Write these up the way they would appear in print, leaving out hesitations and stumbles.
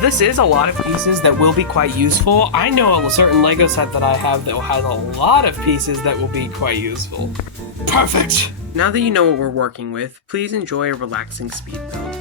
this is a lot of pieces that will be quite useful. I know a certain Lego set that I have that has a lot of pieces that will be quite useful. Perfect! Now that you know what we're working with, please enjoy a relaxing speed build.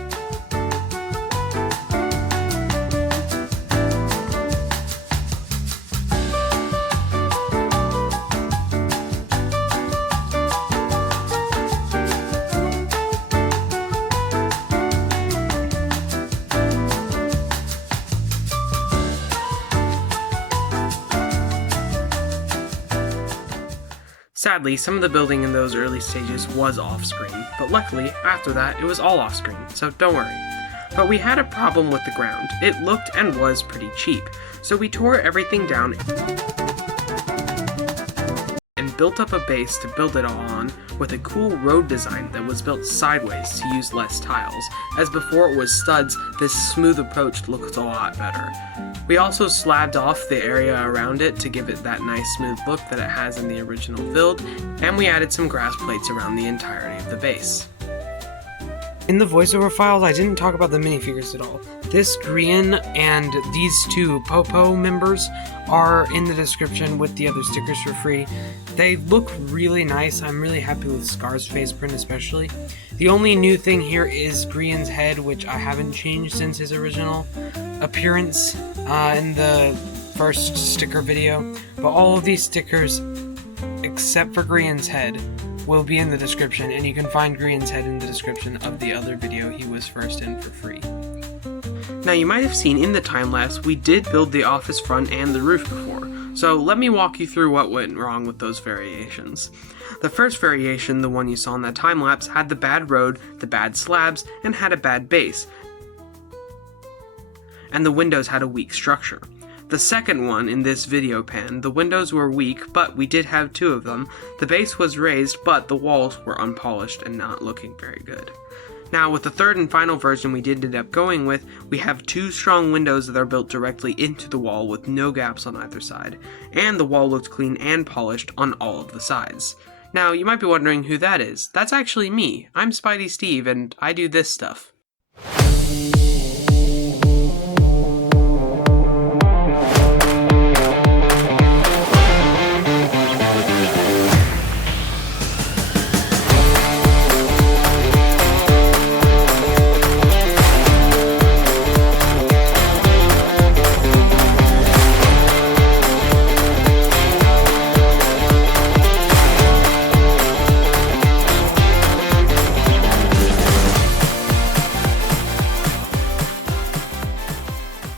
Sadly, some of the building in those early stages was off-screen, but luckily, after that, it was all off-screen, so don't worry. But we had a problem with the ground. It looked and was pretty cheap, so we tore everything down and built up a base to build it all on with a cool road design that was built sideways to use less tiles, as before it was studs, this smooth approach looked a lot better. We also slabbed off the area around it to give it that nice smooth look that it has in the original build, and we added some grass plates around the entirety of the base. In the voiceover files, I didn't talk about the minifigures at all. This Grian and these two Popo members are in the description with the other stickers for free. They look really nice. I'm really happy with Scar's face print especially. The only new thing here is Grian's head, which I haven't changed since his original appearance in the first sticker video. But all of these stickers, except for Grian's head, will be in the description, and you can find Grian's head in the description of the other video he was first in for free. Now you might have seen in the time-lapse we did build the office front and the roof before, so let me walk you through what went wrong with those variations. The first variation, the one you saw in that time-lapse, had the bad road, the bad slabs, and had a bad base, and the windows had a weak structure. The second one in this video pan, the windows were weak, but we did have two of them. The base was raised, but the walls were unpolished and not looking very good. Now, with the third and final version we did end up going with, we have two strong windows that are built directly into the wall with no gaps on either side, and the wall looked clean and polished on all of the sides. Now, you might be wondering who that is. That's actually me. I'm Spidey Steve, and I do this stuff.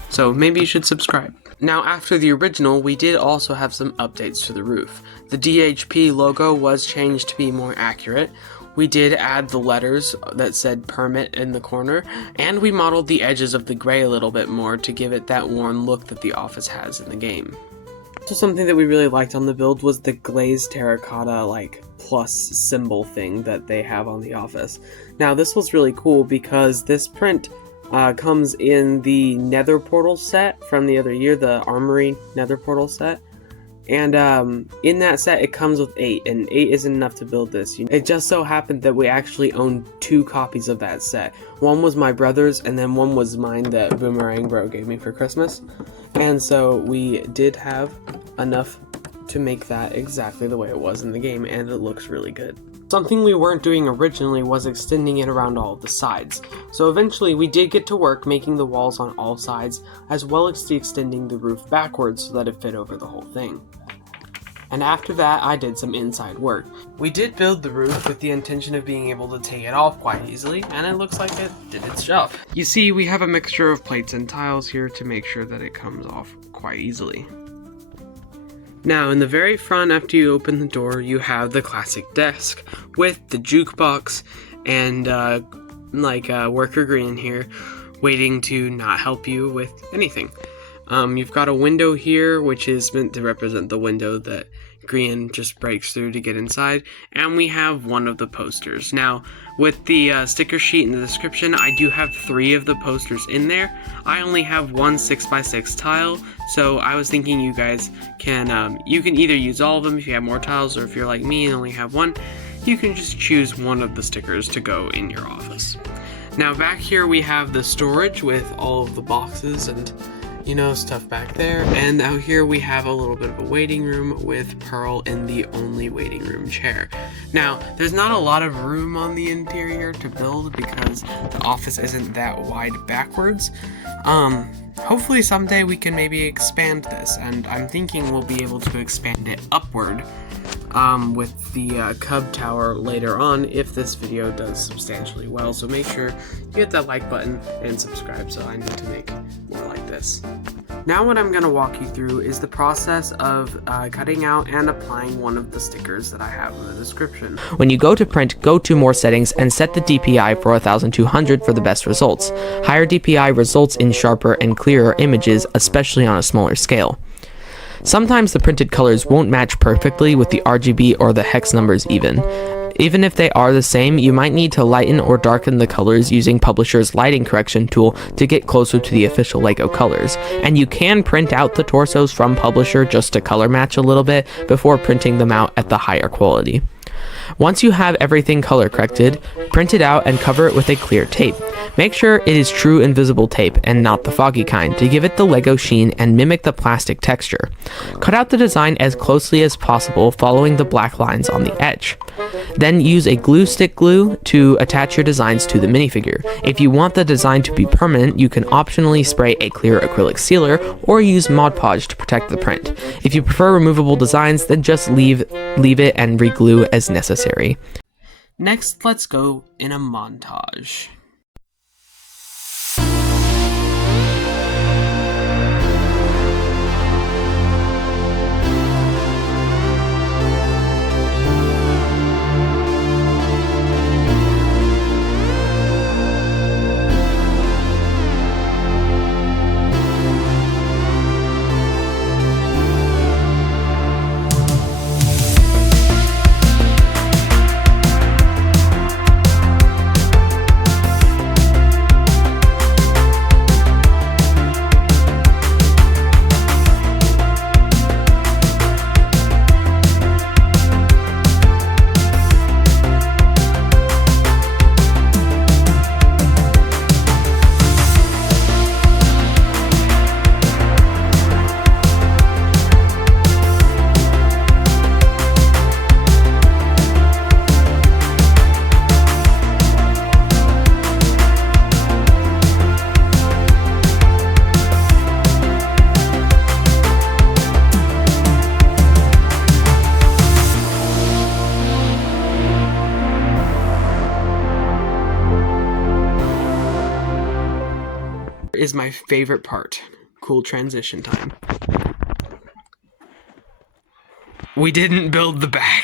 So maybe you should subscribe. Now, after the original, we did also have some updates to the roof. The DHP logo was changed to be more accurate. We did add the letters that said permit in the corner, and we modeled the edges of the gray a little bit more to give it that worn look that the office has in the game. So something that we really liked on the build was the glazed terracotta plus symbol thing that they have on the office. Now this was really cool because this print comes in the Nether Portal set from the other year, the Armory Nether Portal set. And in that set it comes with 8, and 8 isn't enough to build this. It just so happened that we actually owned 2 copies of that set. One was my brother's, and then one was mine that Boomerang Bro gave me for Christmas. And so we did have enough to make that exactly the way it was in the game, and it looks really good. Something we weren't doing originally was extending it around all of the sides. So eventually we did get to work making the walls on all sides, as well as extending the roof backwards so that it fit over the whole thing. And after that, I did some inside work. We did build the roof with the intention of being able to take it off quite easily, and it looks like it did its job. You see, we have a mixture of plates and tiles here to make sure that it comes off quite easily. Now, in the very front, after you open the door, you have the classic desk with the jukebox and worker Grian here waiting to not help you with anything. You've got a window here, which is meant to represent the window that Grian just breaks through to get inside, and we have one of the posters. Now, with the sticker sheet in the description, I do have 3 of the posters in there. I only have one 6x6 tile, so I was thinking you guys can, you can either use all of them if you have more tiles, or if you're like me and only have one, you can just choose one of the stickers to go in your office. Now back here we have the storage with all of the boxes and, you know, stuff back there. And out here we have a little bit of a waiting room with Pearl in the only waiting room chair. Now, there's not a lot of room on the interior to build because the office isn't that wide backwards. Hopefully someday we can maybe expand this, and I'm thinking we'll be able to expand it upward with the Cub Tower later on if this video does substantially well. So make sure you hit that like button and subscribe, so I need to make more like this. Now what I'm going to walk you through is the process of cutting out and applying one of the stickers that I have in the description. When you go to print, go to more settings and set the DPI for 1200 for the best results. Higher DPI results in sharper and clearer images, especially on a smaller scale. Sometimes the printed colors won't match perfectly with the RGB or the hex numbers even. Even if they are the same, you might need to lighten or darken the colors using Publisher's lighting correction tool to get closer to the official LEGO colors. And you can print out the torsos from Publisher just to color match a little bit before printing them out at the higher quality. Once you have everything color corrected, print it out and cover it with a clear tape. Make sure it is true invisible tape and not the foggy kind to give it the LEGO sheen and mimic the plastic texture. Cut out the design as closely as possible following the black lines on the edge. Then use a glue stick glue to attach your designs to the minifigure. If you want the design to be permanent, you can optionally spray a clear acrylic sealer or use Mod Podge to protect the print. If you prefer removable designs, then just leave it and re-glue as necessary. Next, let's go in a montage. Is my favorite part. Cool transition time. We didn't build the back.